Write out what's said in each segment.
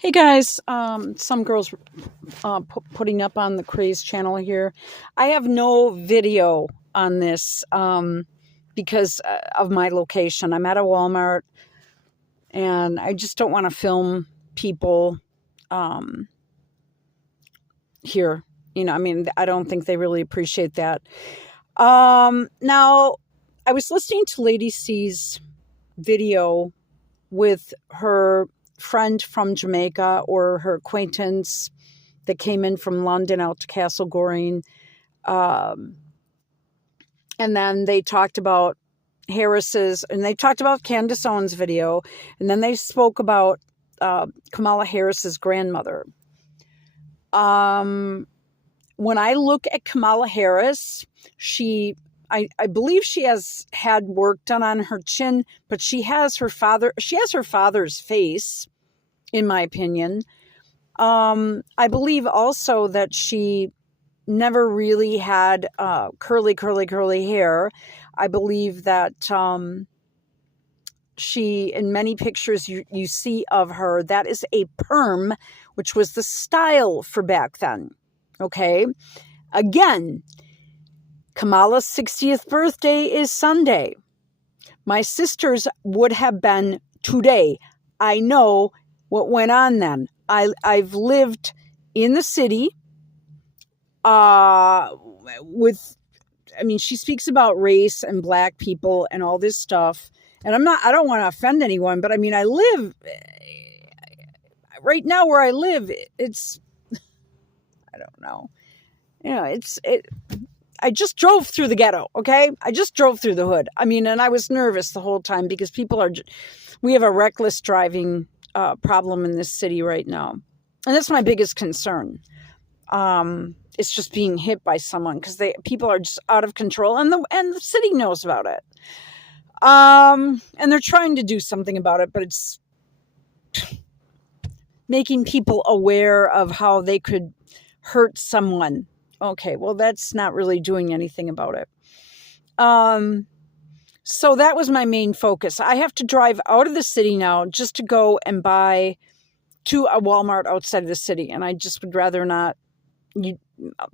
Hey guys, some girls putting up on the Craze channel here. I have no video on this because of my location. I'm at a Walmart and I just don't want to film people um, here. I don't think they really appreciate that. Now, I was listening to Lady C's video with her friend from Jamaica or her acquaintance that came in from London out to Castle Goring. And then they talked about Harris's, and they talked about Candace Owens' video, and then they spoke about Kamala Harris's grandmother. When I look at Kamala Harris, I believe she has had work done on her chin, but she has her father's face, in my opinion. I believe also that she never really had curly hair. I believe that she, in many pictures you see of her, that is a perm, which was the style for back then. Okay? Again, Kamala's 60th birthday is Sunday. My sister's would have been today. I know what went on then. I've lived in the city she speaks about race and black people and all this stuff. And I don't want to offend anyone, but I live right now where I live. It's, I don't know. I just drove through the ghetto, okay? I just drove through the hood. And I was nervous the whole time because we have a reckless driving problem in this city right now. And that's my biggest concern. It's just being hit by someone because people are just out of control and the city knows about it. And they're trying to do something about it, but it's making people aware of how they could hurt someone. Okay, well, that's not really doing anything about it. So that was my main focus. I have to drive out of the city now just to go and buy to a Walmart outside of the city. And I just would rather not.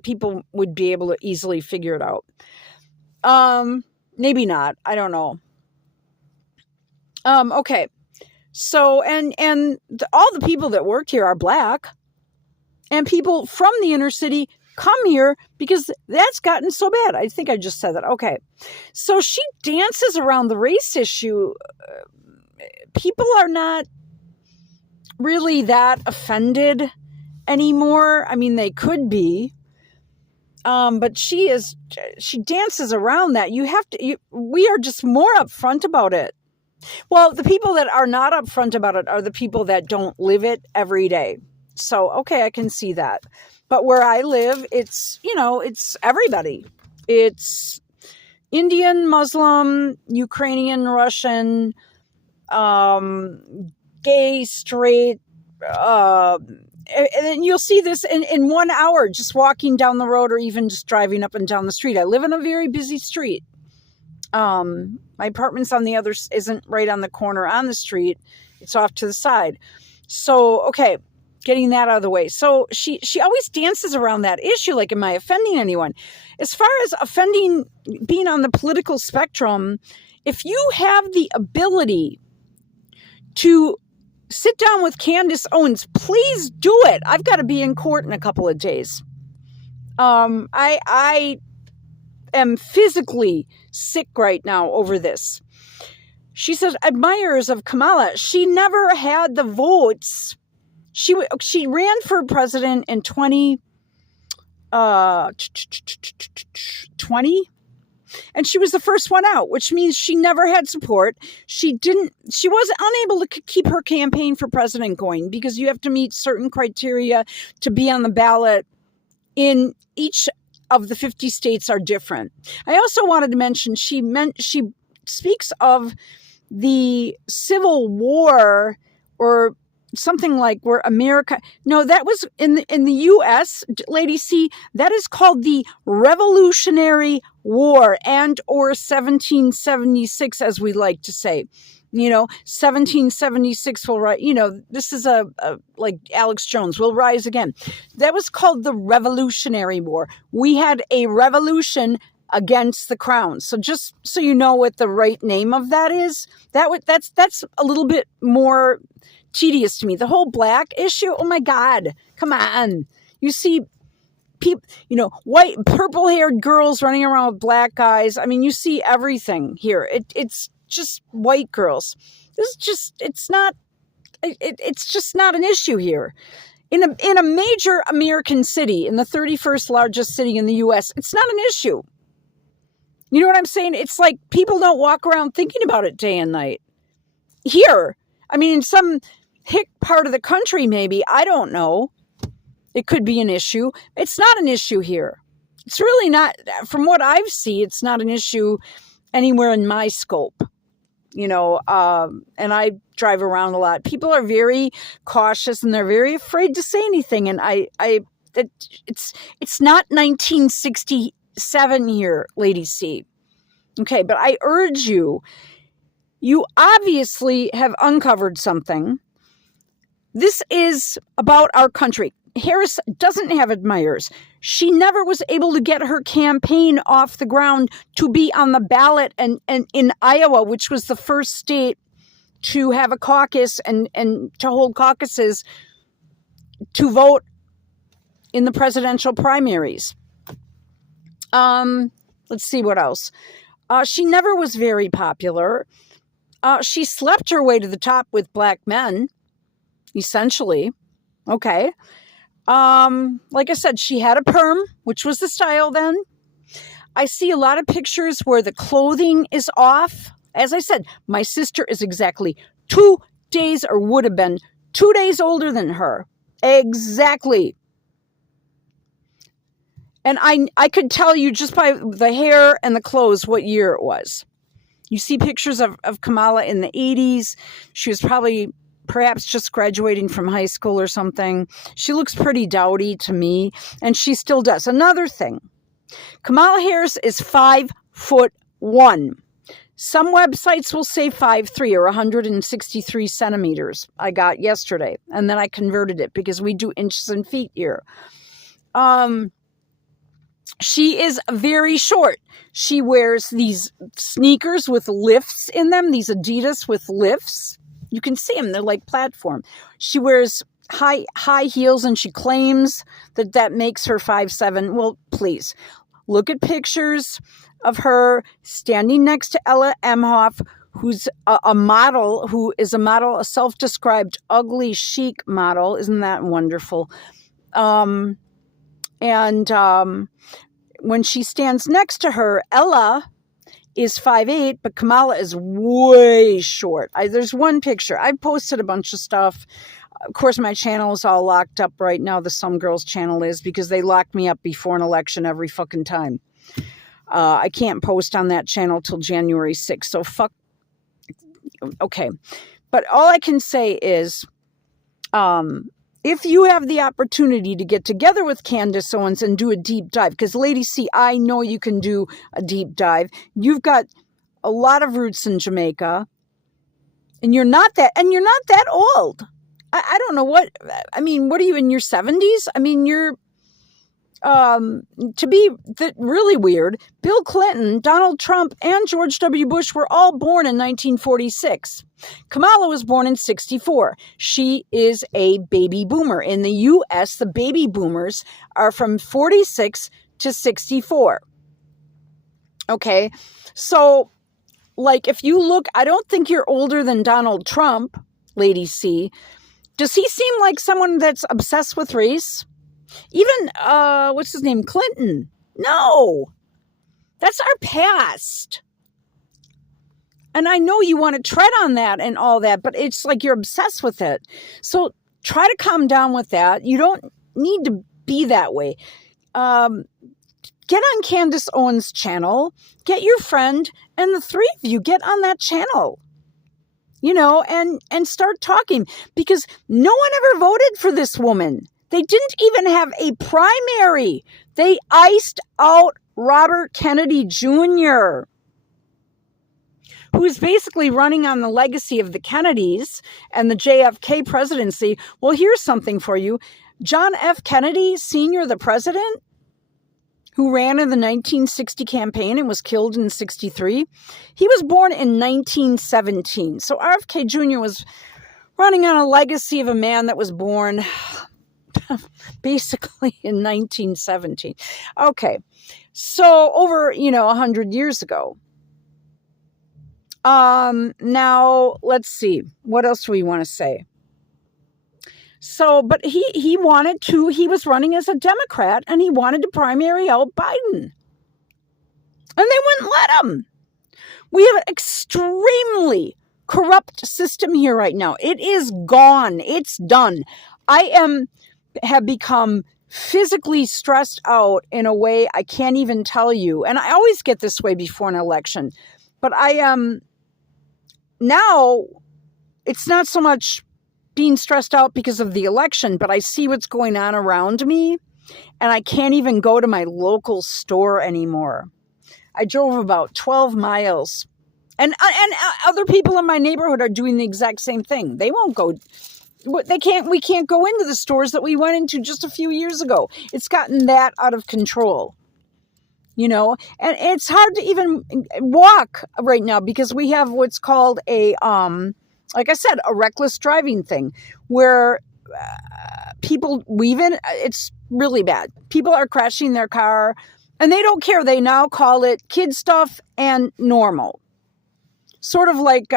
People would be able to easily figure it out. Maybe not. I don't know. Okay. So, and all the people that work here are black. And people from the inner city come here because that's gotten so bad. I think I just said that. Okay. So she dances around the race issue. People are not really that offended anymore. They could be. But she dances around that. We are just more upfront about it. Well, the people that are not upfront about it are the people that don't live it every day. So, okay, I can see that. But where I live, it's everybody. It's Indian, Muslim, Ukrainian, Russian, gay, straight, and you'll see this in 1 hour, just walking down the road or even just driving up and down the street. I live in a very busy street. My apartment's isn't right on the corner on the street. It's off to the side. So, okay. Getting that out of the way. So she always dances around that issue. Like, am I offending anyone? As far as being on the political spectrum, if you have the ability to sit down with Candace Owens, please do it. I've got to be in court in a couple of days. I am physically sick right now over this. She says admirers of Kamala. She never had the votes. She ran for president in 2020, and she was the first one out, which means she never had support. She was unable to keep her campaign for president going because you have to meet certain criteria to be on the ballot in each of the 50 states are different. I also wanted to mention she speaks of the Civil War or something like where America, no, that was in the U.S., Lady C, that is called the Revolutionary War and or 1776, as we like to say. 1776 will rise. This is like Alex Jones will rise again. That was called the Revolutionary War. We had a revolution against the crown. So just so you know what the right name of that is, that's a little bit more tedious to me. The whole black issue, oh my God, come on. You see people, white, purple-haired girls running around with black guys. I mean, you see everything here. It's just white girls. It's just not an issue here. In a major American city, in the 31st largest city in the U.S., it's not an issue. You know what I'm saying? It's like people don't walk around thinking about it day and night. Here, I mean, in some hick part of the country, maybe, I don't know. It could be an issue. It's not an issue here. It's really not. From what I've seen, it's not an issue anywhere in my scope. And I drive around a lot. People are very cautious and they're very afraid to say anything. And it's not 1967 here, Lady C. Okay, but I urge you obviously have uncovered something. This is about our country. Harris doesn't have admirers. She never was able to get her campaign off the ground to be on the ballot and in Iowa, which was the first state to have a caucus and to hold caucuses to vote in the presidential primaries. Let's see what else. She never was very popular. She slept her way to the top with black men, essentially. Okay. Like I said, she had a perm, which was the style then. I see a lot of pictures where the clothing is off. As I said, my sister is exactly 2 days, or would have been 2 days older than her. Exactly. And I could tell you just by the hair and the clothes what year it was. You see pictures of Kamala in the 80s. She was perhaps just graduating from high school or something. She looks pretty dowdy to me, and she still does. Another thing, Kamala Harris is 5'1". Some websites will say 5'3" or 163 centimeters. I got yesterday, and then I converted it because we do inches and feet here. She is very short. She wears these sneakers with lifts in them, these Adidas with lifts. You can see them. They're like platform. She wears high heels, and she claims that makes her 5'7". Well, please look at pictures of her standing next to Ella Emhoff, who's a model, a self-described ugly chic model. Isn't that wonderful? When she stands next to her, Ella is 5'8", but Kamala is way short. There's one picture. I posted a bunch of stuff. Of course, my channel is all locked up right now. The Some Girls channel is, because they lock me up before an election every fucking time. I can't post on that channel till January 6th. So fuck. Okay. But all I can say is, if you have the opportunity to get together with Candace Owens and do a deep dive, because Lady C, I know you can do a deep dive. You've got a lot of roots in Jamaica, and you're not that old. I don't know what are you, in your 70s? I mean, you're, to be really weird, Bill Clinton, Donald Trump, and George W. Bush were all born in 1946. Kamala was born in 64. She is a baby boomer. In the U.S., the baby boomers are from 46 to 64. Okay, so, like, if you look, I don't think you're older than Donald Trump, Lady C. Does he seem like someone that's obsessed with race? Even, what's his name, Clinton? No, that's our past. And I know you want to tread on that and all that, but it's like you're obsessed with it. So try to calm down with that. You don't need to be that way. Get on Candace Owens' channel. Get your friend, and the three of you get on that channel. And start talking, because no one ever voted for this woman. They didn't even have a primary. They iced out Robert Kennedy Jr., who's basically running on the legacy of the Kennedys and the JFK presidency. Well, here's something for you. John F. Kennedy, Sr., the president, who ran in the 1960 campaign and was killed in 63, he was born in 1917. So RFK Jr. was running on a legacy of a man that was born basically in 1917. Okay, so over, 100 years ago. Now, let's see. What else do we want to say? So, but he was running as a Democrat, and he wanted to primary out Biden. And they wouldn't let him. We have an extremely corrupt system here right now. It is gone. It's done. Have become physically stressed out in a way I can't even tell you. And I always get this way before an election. But I am now, it's not so much being stressed out because of the election, but I see what's going on around me, and I can't even go to my local store anymore. I drove about 12 miles, and other people in my neighborhood are doing the exact same thing. They won't go. We can't go into the stores that we went into just a few years ago. It's gotten that out of control, and it's hard to even walk right now because we have what's called like I said, a reckless driving thing where people weave in. It's really bad. People are crashing their car and they don't care. They now call it kid stuff and normal. Sort of like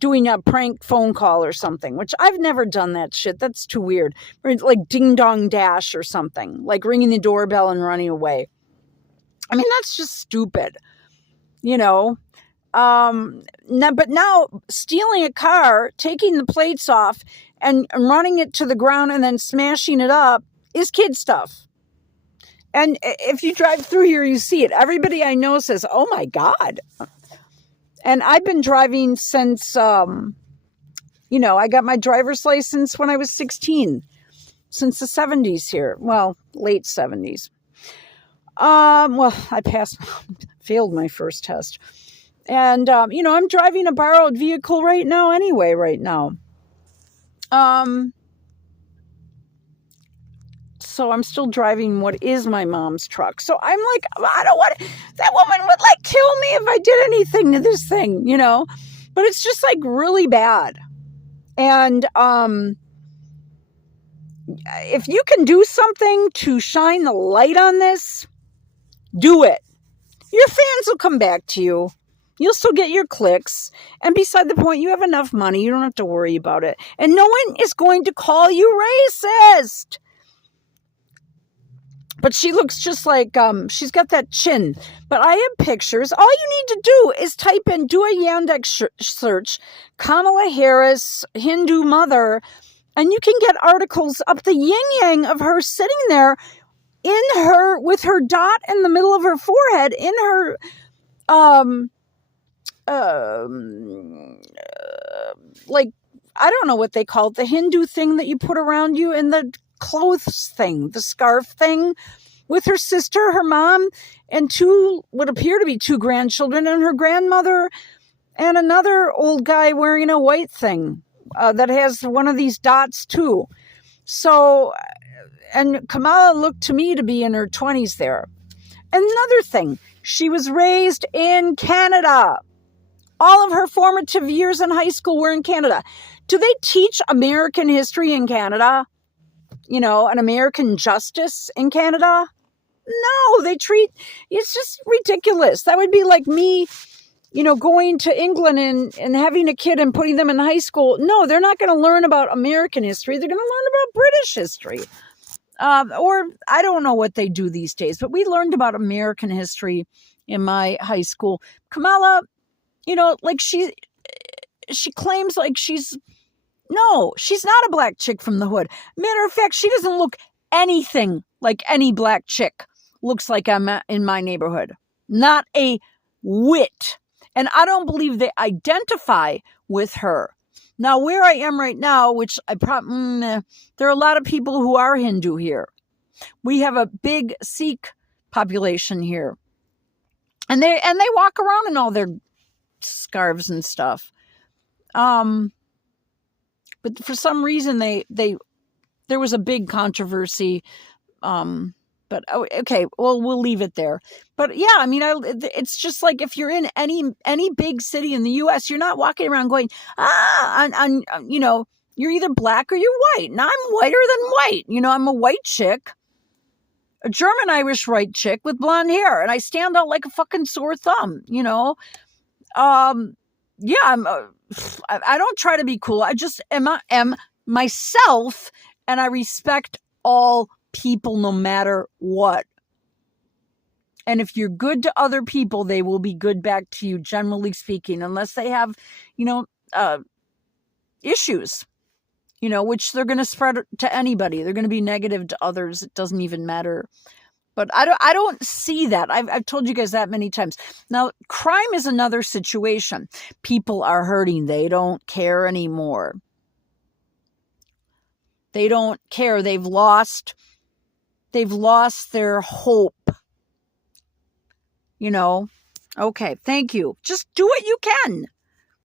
doing a prank phone call or something, which I've never done that shit. That's too weird. Like ding dong dash or something, like ringing the doorbell and running away. I mean, that's just stupid, But now stealing a car, taking the plates off and running it to the ground and then smashing it up is kid stuff. And if you drive through here, you see it. Everybody I know says, oh my God. And I've been driving since, I got my driver's license when I was 16, since the 70s here. Well, late 70s. I failed my first test. And, I'm driving a borrowed vehicle right now. So I'm still driving what is my mom's truck. So I'm like, I don't want that woman would kill me if I did anything to this thing, but it's just really bad. And, if you can do something to shine the light on this, do it. Your fans will come back to you. You'll still get your clicks. And beside the point, you have enough money. You don't have to worry about it. And no one is going to call you racist. But she looks just like, she's got that chin. But I have pictures. All you need to do is type in, do a Yandex search, Kamala Harris, Hindu mother, and you can get articles up the yin-yang of her sitting there with her dot in the middle of her forehead, in her, I don't know what they call it, the Hindu thing that you put around you, and the clothes thing, the scarf thing, with her sister, her mom, and what appear to be two grandchildren, and her grandmother, and another old guy wearing a white thing that has one of these dots too. So, and Kamala looked to me to be in her 20s there. Another thing, she was raised in Canada. All of her formative years in high school were in Canada. Do they teach American history in Canada? An American justice in Canada? No, it's just ridiculous. That would be like me, going to England and having a kid and putting them in high school. No, they're not going to learn about American history. They're going to learn about British history. Or I don't know what they do these days, but we learned about American history in my high school. Kamala, she claims no, she's not a black chick from the hood. Matter of fact, she doesn't look anything like any black chick looks like I'm in my neighborhood. Not a whit. And I don't believe they identify with her. Now, where I am right now, which there are a lot of people who are Hindu here. We have a big Sikh population here. And they walk around in all their scarves and stuff. But for some reason there was a big controversy. But okay, well, we'll leave it there. But yeah, I mean, it's just like if you're in any big city in the U.S., you're not walking around going, you're either black or you're white. And I'm whiter than white. I'm a white chick, a German Irish white chick with blonde hair, and I stand out like a fucking sore thumb. Yeah, I don't try to be cool. I just am myself, and I respect all people no matter what. And if you're good to other people, they will be good back to you, generally speaking, unless they have, issues, which they're going to spread to anybody. They're going to be negative to others. It doesn't even matter. But I don't see that. I've told you guys that many times. Now, crime is another situation. People are hurting. They don't care anymore. They don't care. They've lost their hope. Okay, thank you. Just do what you can.